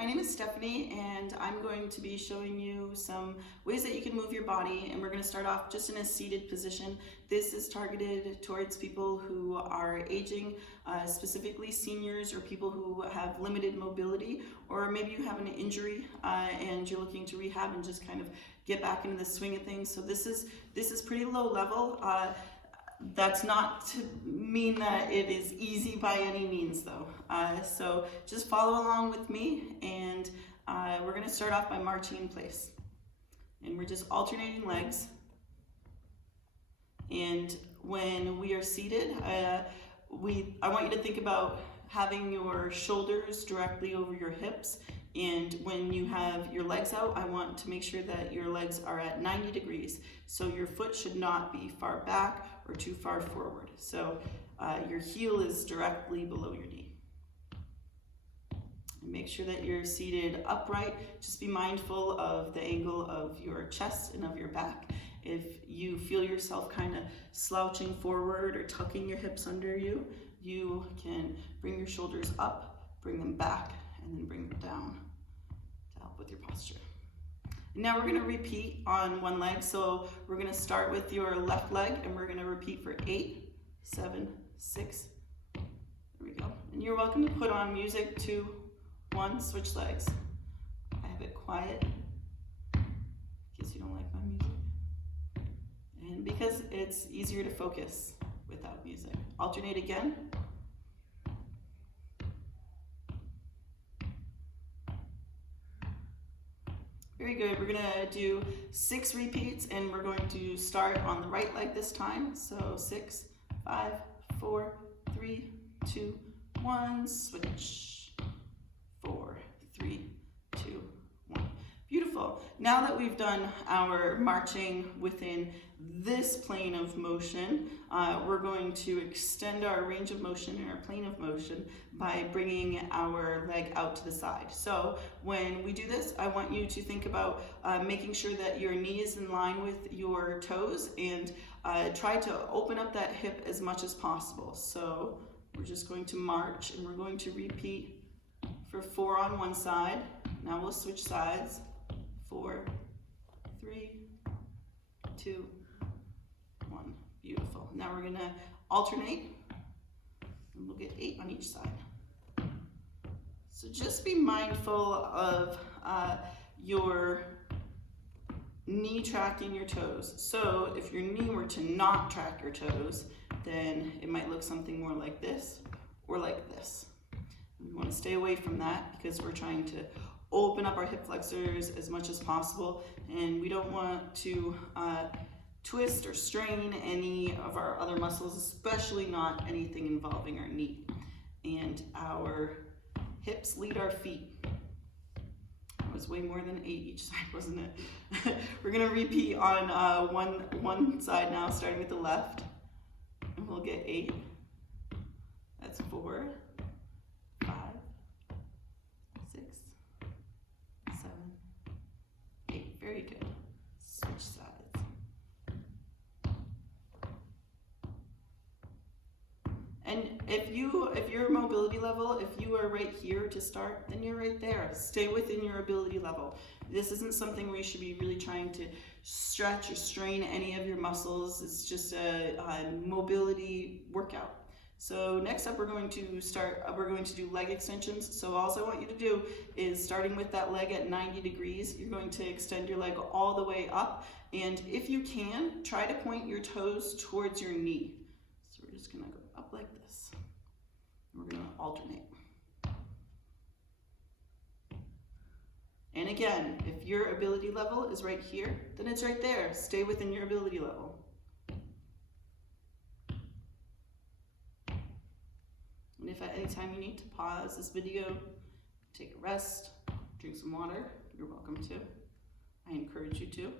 my name is Stephanie and I'm going to be showing you some ways that you can move your body, and we're going to start off just in a seated position. This is targeted towards people who are aging, specifically seniors or people who have limited mobility, or maybe you have an injury and you're looking to rehab and just kind of get back into the swing of things. So this is pretty low level. That's not to mean that it is easy by any means though. So just follow along with me, and we're going to start off by marching in place. And we're just alternating legs. And when we are seated, I want you to think about having your shoulders directly over your hips. And when you have your legs out, I want to make sure that your legs are at 90 degrees. So your foot should not be far back or too far forward. So your heel is directly below your knee. And make sure that you're seated upright. Just be mindful of the angle of your chest and of your back. If you feel yourself kind of slouching forward or tucking your hips under you, you can bring your shoulders up, bring them back, and then bring them down to help with your posture. And now we're going to repeat on one leg. So we're going to start with your left leg, and we're going to repeat for 8, 7, 6. There we go. And you're welcome to put on music 2, 1, switch legs. I have it quiet in case you don't like my music. And because it's easier to focus without music. Alternate again. Very good. We're going to do 6 repeats, and we're going to start on the right leg this time. So 6, 5, 4, 3, 2, 1, switch. 4, 3, 2, 1. Beautiful. Now that we've done our marching within this plane of motion, we're going to extend our range of motion and our plane of motion by bringing our leg out to the side. So when we do this, I want you to think about making sure that your knee is in line with your toes, and try to open up that hip as much as possible. So we're just going to march, and we're going to repeat for 4 on one side. Now we'll switch sides. 4, 3, 2, 1. Beautiful. Now we're going to alternate, and we'll get 8 on each side. So just be mindful of your knee tracking your toes. So if your knee were to not track your toes, then it might look something more like this or like this. We want to stay away from that because we're trying to open up our hip flexors as much as possible, and we don't want to twist or strain any of our other muscles, especially not anything involving our knee. And our hips lead our feet. That was way more than 8 each side, wasn't it? We're going to repeat on one side now, starting with the left, and we'll get 8. That's 4, 5, 6, 7, 8. Very good. Switch sides. And if your mobility level, if you are right here to start, then you're right there. Stay within your ability level. This isn't something where you should be really trying to stretch or strain any of your muscles. It's just a mobility workout. So next up, we're going to do leg extensions. So all I want you to do is, starting with that leg at 90 degrees, you're going to extend your leg all the way up. And if you can, try to point your toes towards your knee. So we're just gonna go up like this. We're gonna alternate. And again, if your ability level is right here, then it's right there. Stay within your ability level. And if at any time you need to pause this video, take a rest, drink some water, you're welcome to. I encourage you to.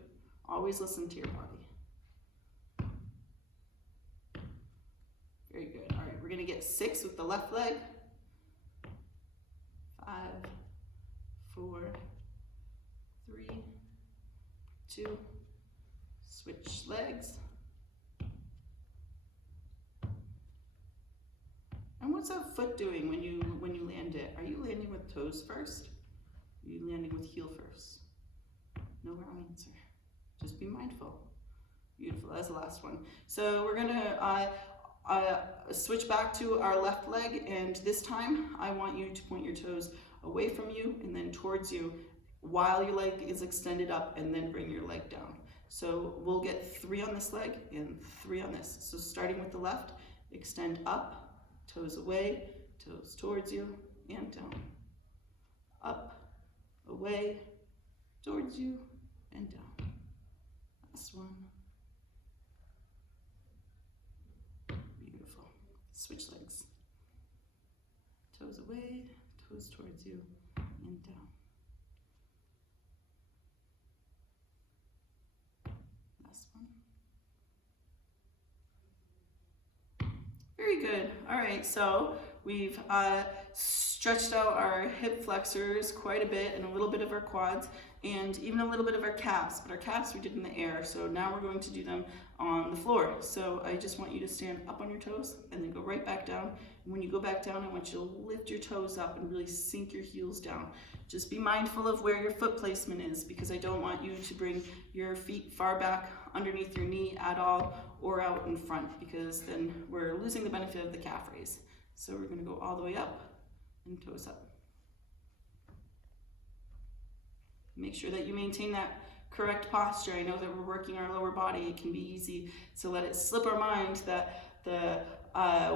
Always listen to your body. Very good. All right, we're going to get 6 with the left leg. 5, 4, 3, 2, switch legs. And what's that foot doing when you land it? Are you landing with toes first? you landing with heel first? No wrong answer. Just be mindful. Beautiful, that's the last one. So we're gonna switch back to our left leg, and this time I want you to point your toes away from you and then towards you while your leg is extended up, and then bring your leg down. So we'll get 3 on this leg and 3 on this. So starting with the left, extend up, toes away, toes towards you, and down. Up, away, towards you, and down. Last one. Beautiful. Switch legs. Toes away, toes towards you, and down. Last one. Very good. All right, so we've stretched out our hip flexors quite a bit and a little bit of our quads and even a little bit of our calves, but our calves we did in the air, so now we're going to do them on the floor. So I just want you to stand up on your toes and then go right back down. And when you go back down, I want you to lift your toes up and really sink your heels down. Just be mindful of where your foot placement is, because I don't want you to bring your feet far back underneath your knee at all or out in front, because then we're losing the benefit of the calf raise. So we're gonna go all the way up and toes up. Make sure that you maintain that correct posture. I know that we're working our lower body. It can be easy to let it slip our mind that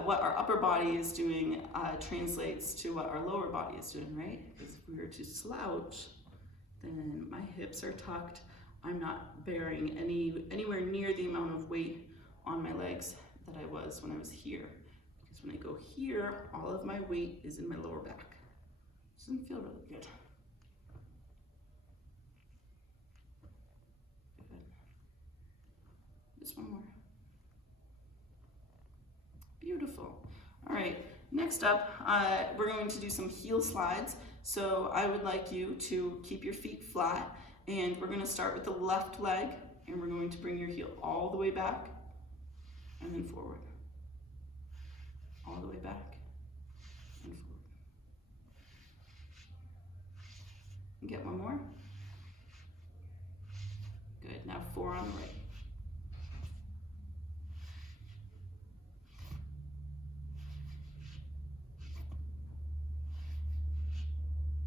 what our upper body is doing translates to what our lower body is doing, right? Because if we were to slouch, then my hips are tucked. I'm not bearing anywhere near the amount of weight on my legs that I was when I was here. Because when I go here, all of my weight is in my lower back. Doesn't feel really good. Just one more. Beautiful. All right, next up, we're going to do some heel slides. So I would like you to keep your feet flat, and we're gonna start with the left leg, and we're going to bring your heel all the way back and then forward. All the way back and forward. And get one more. Good, now 4 on the right.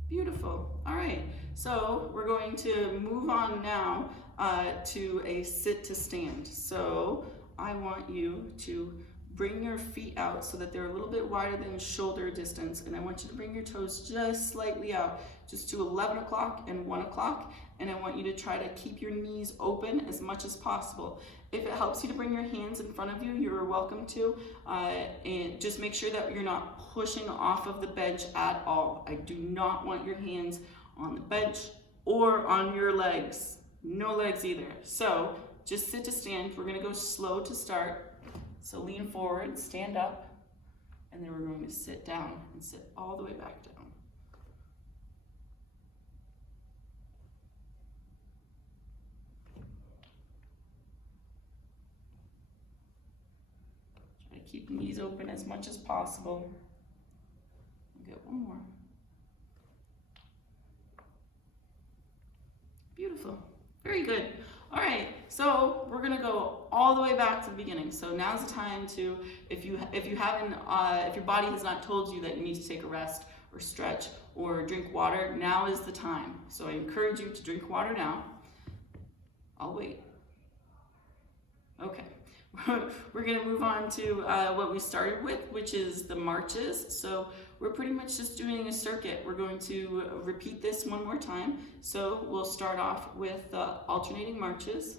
Beautiful. All right, so we're going to move on now to a sit to stand. So I want you to bring your feet out so that they're a little bit wider than shoulder distance, and I want you to bring your toes just slightly out, just to 11 o'clock and 1 o'clock, and I want you to try to keep your knees open as much as possible. If it helps you to bring your hands in front of you, you're welcome to, and just make sure that you're not pushing off of the bench at all. I do not want your hands on the bench or on your legs. No legs either. So just sit to stand. We're gonna go slow to start. So lean forward, stand up, and then we're going to sit down and sit all the way back down. Try to keep the knees open as much as possible. We'll get one more. Beautiful. Very good. All right, so we're gonna go all the way back to the beginning. So now's the time to, if your body has not told you that you need to take a rest or stretch or drink water, now is the time. So I encourage you to drink water now. I'll wait. Okay, we're gonna move on to what we started with, which is the marches. So we're pretty much just doing a circuit. We're going to repeat this one more time. So we'll start off with alternating marches.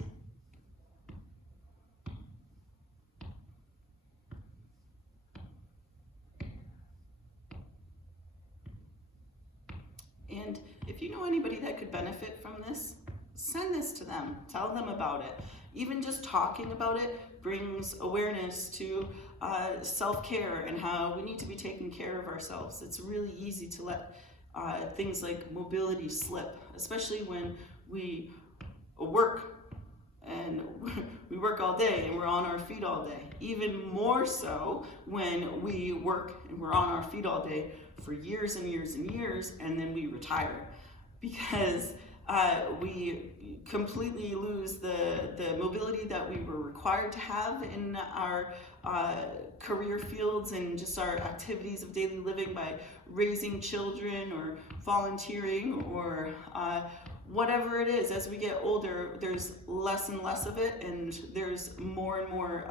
And if you know anybody that could benefit from this, send this to them. Tell them about it. Even just talking about it brings awareness to self-care and how we need to be taking care of ourselves. It's really easy to let things like mobility slip, especially when we work and we work all day and we're on our feet all day. Even more so when we work and we're on our feet all day for years and years and years, and then we retire. because we completely lose the mobility that we were required to have in our career fields and just our activities of daily living by raising children or volunteering or whatever it is. As we get older, there's less and less of it, and there's more and more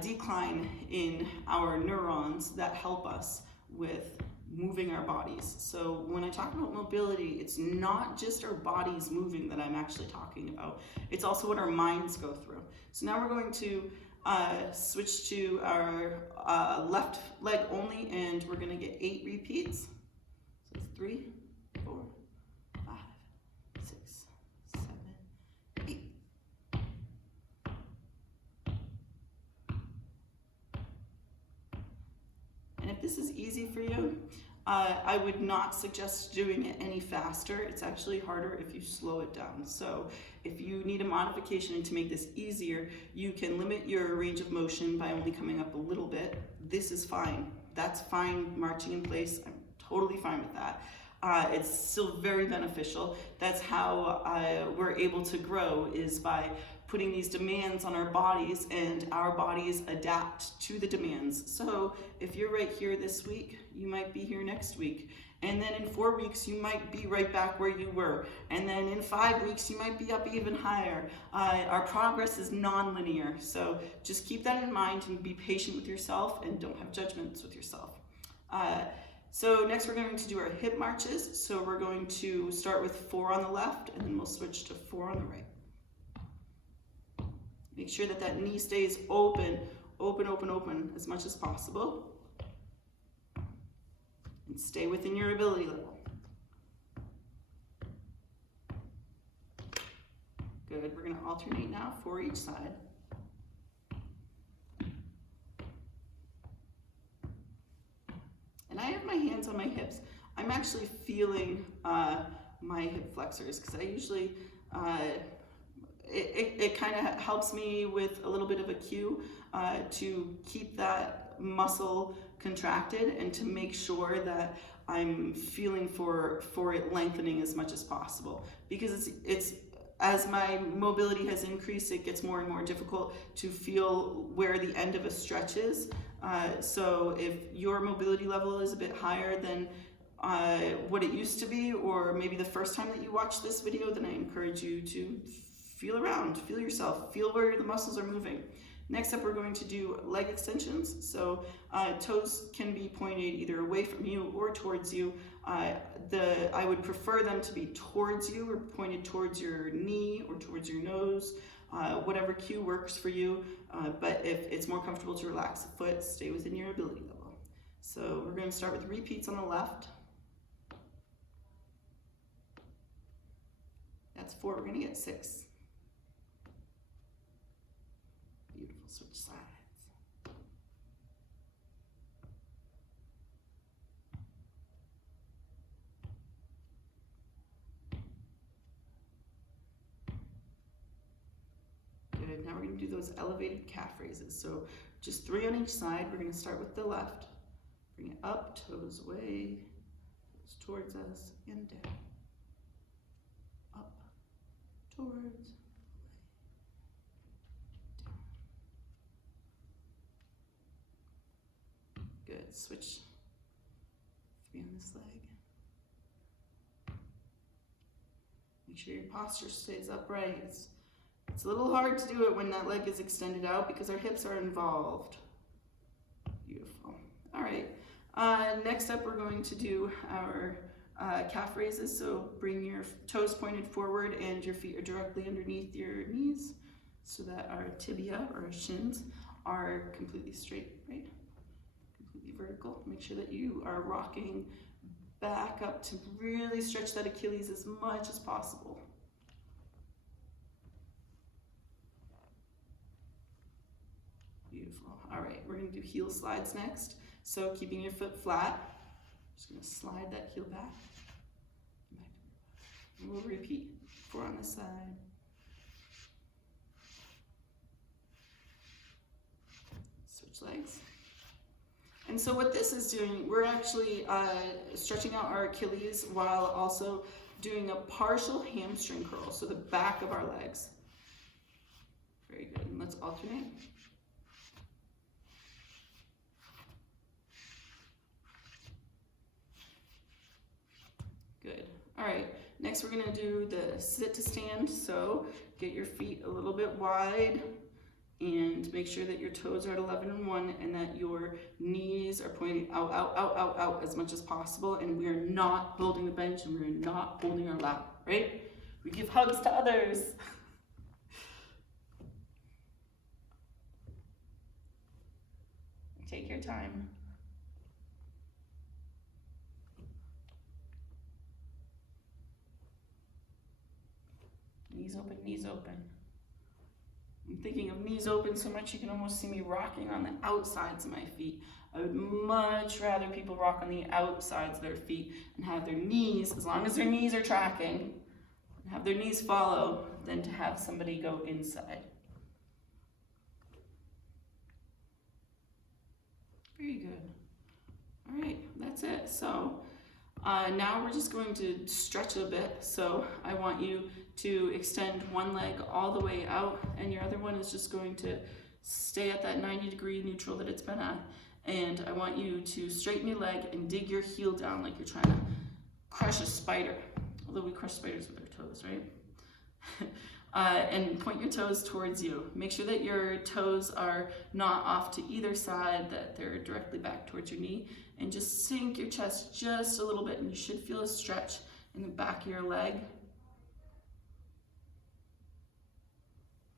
decline in our neurons that help us with moving our bodies. So when I talk about mobility, it's not just our bodies moving that I'm actually talking about. It's also what our minds go through. So now we're going to switch to our left leg only, and we're going to get 8 repeats. So 3, 4, 5, 6, 7, 8. And if this is easy for you, I would not suggest doing it any faster. It's actually harder if you slow it down. So if you need a modification to make this easier, you can limit your range of motion by only coming up a little bit. This is fine. That's fine marching in place. I'm totally fine with that. It's still very beneficial. That's how we're able to grow, is by putting these demands on our bodies, and our bodies adapt to the demands. So if you're right here this week, you might be here next week. And then in 4 weeks, you might be right back where you were. And then in 5 weeks, you might be up even higher. Our progress is non-linear. So just keep that in mind and be patient with yourself and don't have judgments with yourself. So next we're going to do our hip marches. So we're going to start with 4 on the left, and then we'll switch to 4 on the right. Make sure that that knee stays open, open, open, open as much as possible. And stay within your ability level. Good, we're gonna alternate now for each side. And I have my hands on my hips. I'm actually feeling my hip flexors, because I usually, it kind of helps me with a little bit of a cue to keep that muscle contracted and to make sure that I'm feeling for it lengthening as much as possible. Because it's as my mobility has increased, it gets more and more difficult to feel where the end of a stretch is. So if your mobility level is a bit higher than what it used to be, or maybe the first time that you watched this video, then I encourage you to feel around, feel yourself, feel where the muscles are moving. Next up, we're going to do leg extensions. So toes can be pointed either away from you or towards you. I would prefer them to be towards you or pointed towards your knee or towards your nose, whatever cue works for you. But if it's more comfortable to relax the foot, stay within your ability level. So we're going to start with repeats on the left. That's 4, we're going to get 6. Beautiful, switch sides. Good, now we're going to do those elevated calf raises. So just 3 on each side. We're going to start with the left. Bring it up, toes away, toes towards us, and down. Up, towards, good, switch 3 on this leg. Make sure your posture stays upright. It's a little hard to do it when that leg is extended out because our hips are involved. Beautiful. All right, next up we're going to do our calf raises. So bring your toes pointed forward and your feet are directly underneath your knees so that our tibia or our shins are completely straight, right? Completely vertical. Make sure that you are rocking back up to really stretch that Achilles as much as possible. Beautiful. All right, we're going to do heel slides next. So keeping your foot flat, just going to slide that heel back. And we'll repeat 4 on this side. Switch legs. And so what this is doing, we're actually stretching out our Achilles while also doing a partial hamstring curl, so the back of our legs. Very good, and let's alternate. Good. All right, next we're gonna do the sit to stand. So get your feet a little bit wide and make sure that your toes are at 11 and 1 and that your knees are pointing out, out, out, out, out as much as possible. And we are not holding the bench and we're not holding our lap, right? We give hugs to others. Take your time. Knees open, knees open. I'm thinking of knees open so much you can almost see me rocking on the outsides of my feet. I would much rather people rock on the outsides of their feet and have their knees, as long as their knees are tracking, and have their knees follow, than to have somebody go inside. Very good. All right, that's it. So now we're just going to stretch a bit. So I want you to extend one leg all the way out and your other one is just going to stay at that 90-degree neutral that it's been at. And I want you to straighten your leg and dig your heel down like you're trying to crush a spider. Although we crush spiders with our toes, right? And point your toes towards you. Make sure that your toes are not off to either side, that they're directly back towards your knee. And just sink your chest just a little bit and you should feel a stretch in the back of your leg.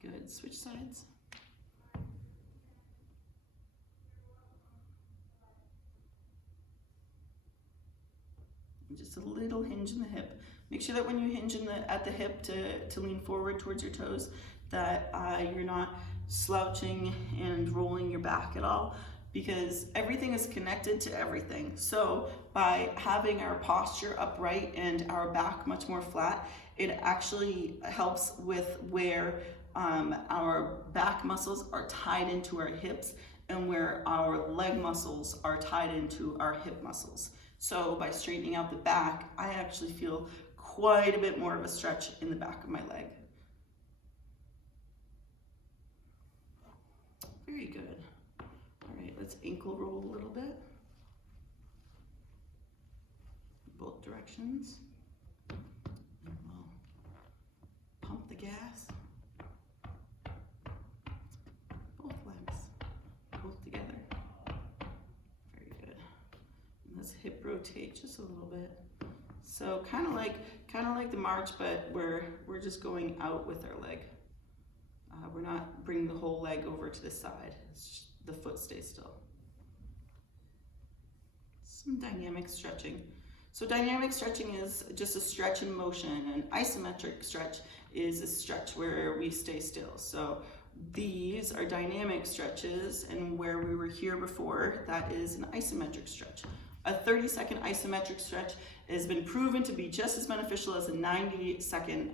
Good, switch sides. And just a little hinge in the hip. Make sure that when you hinge at the hip to lean forward towards your toes, that you're not slouching and rolling your back at all, because everything is connected to everything. So by having our posture upright and our back much more flat, it actually helps with where our back muscles are tied into our hips and where our leg muscles are tied into our hip muscles. So by straightening out the back, I actually feel quite a bit more of a stretch in the back of my leg. Very good. All right, let's ankle roll a little bit. Both directions. And we'll pump the gas. Both legs, both together. Very good. And let's hip rotate just a little bit. So kind of like the march, but we're just going out with our leg. We're not bringing the whole leg over to the side. It's just, the foot stays still. Some dynamic stretching. So dynamic stretching is just a stretch in motion, and isometric stretch is a stretch where we stay still. So these are dynamic stretches, and where we were here before, that is an isometric stretch. A 30-second isometric stretch has been proven to be just as beneficial as a 90-second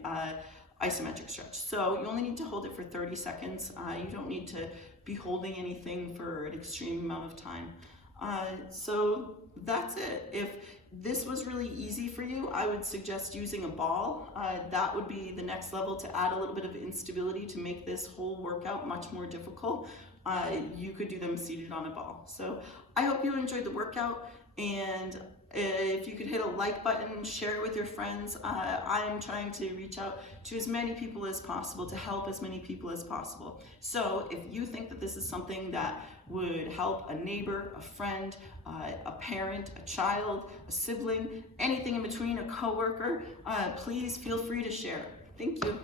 isometric stretch. So you only need to hold it for 30 seconds. You don't need to be holding anything for an extreme amount of time. So that's it. If this was really easy for you, I would suggest using a ball. That would be the next level to add a little bit of instability to make this whole workout much more difficult. You could do them seated on a ball. So I hope you enjoyed the workout, and if you could hit a like button, share it with your friends. I'm trying to reach out to as many people as possible to help as many people as possible. So if you think that this is something that would help a neighbor, a friend, a parent, a child, a sibling, anything in between, a coworker, please feel free to share. Thank you.